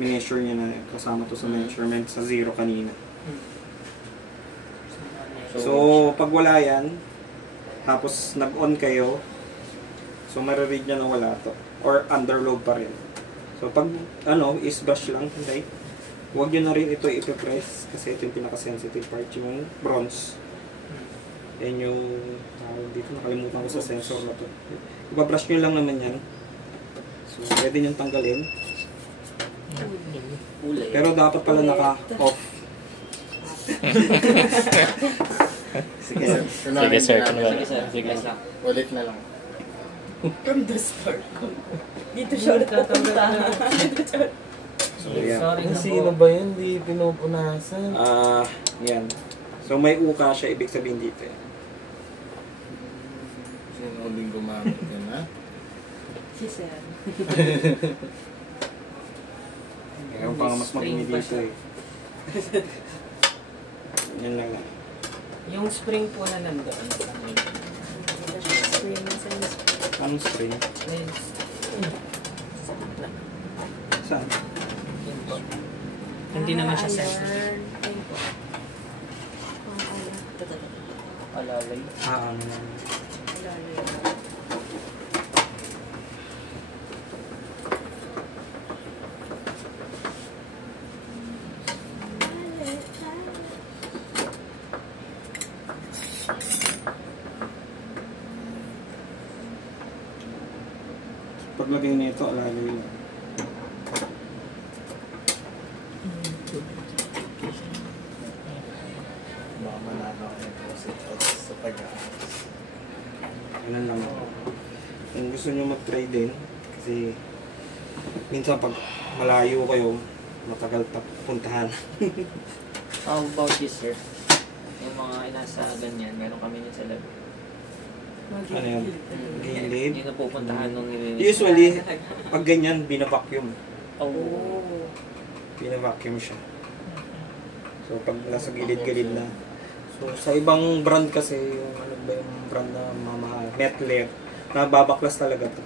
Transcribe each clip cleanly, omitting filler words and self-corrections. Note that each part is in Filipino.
Mineasure niya na kasama to sa measurement sa 0 kanina. So, pag wala yan, tapos nag-on kayo, so mariread niya na wala to. Or underload pa rin. So, pag is brush lang, right? Huwag nyo na rin ito ipipress kasi ito yung pinaka-sensitive part, yung bronze. Yan yung, dito nakalimutan ko sa sensor na to. Ibabrush nyo lang naman yan. So, pwede nyo tanggalin. Pero dapat pala naka-off. Sige sir. Sige sir. Sige sir. Ulit na lang. From the start. Dito siya ulit pupunta. So, yan. Sino ba yun? Di pinupunasan. Yan. So, may uka siya, ibig sabihin dito. Sino uling gumamit yan, ha? Si sir. Kaya pa mas maganda dito eh. Yan lang. Yung spring po na nandoon. Spring. Anong spring? Saan? Hindi naman siya sensitive. Alalay. Paglagay nito, alalay lang. Baka manalo ka nito sa pag-aaras. Ganun lang ako. Kung gusto nyo mag-try din, kasi minsan pag malayo kayo, matagal puntahan. How about this sir? Yung mga nasa ganyan, meron kami yun sa lab. Ano yun? Gilid? Hindi na pupuntahan nung nilinis. Usually, pag ganyan, binavacuum. Oh. Binavacuum siya. So, pag nasa gilid-gilid na. So, sa ibang brand kasi, yung ano ba yung brand na Metler, nababaklas talaga to.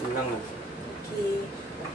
Yun lang ah.